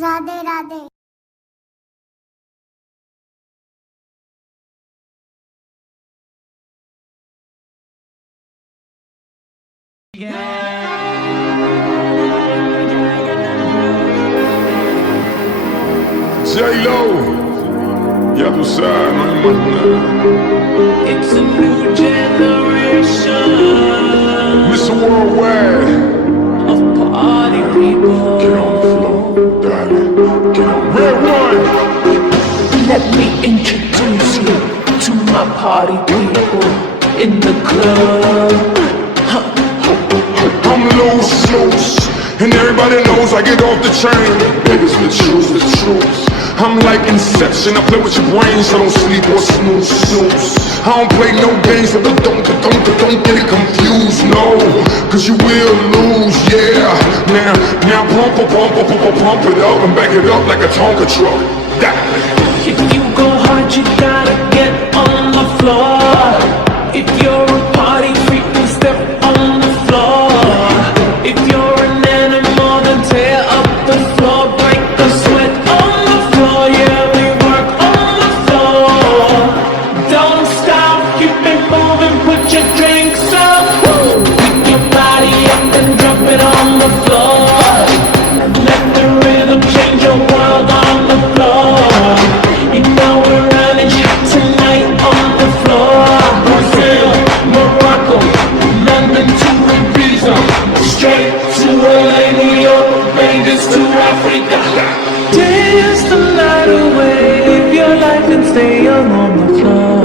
Radhe Radhe. J-Lo, ya tú sabes, no hay más nada. It's a new generation Mr. Worldwide, of party people. get on the floor, darling, get on. Red one, Let me introduce you to my party people in the club. I'm loose, and everybody knows I get off the train. Niggas with choose the truth. I'm like Inception, I play with your brains, so don't sleep or snooze. I don't play no games, so don't get it confused, no. Cause you will lose, yeah. Now pump it up and back it up like a Tonka truck. If you go hard, you gotta get on the floor. If you're a party freak, then step on the floor. If you're an animal, then tear up the floor. Break the sweat on the floor, yeah, we work on the floor. Don't stop, keep it moving, put your drinks up. Pick your body up and drop it on the floor. Let the rhythm change your world on the floor. You know we're running shit tonight on the floor. Brazil, Morocco, London to Ibiza, straight to LA, New York, Vegas to Africa. Dance the night away, live your life and stay young on the floor.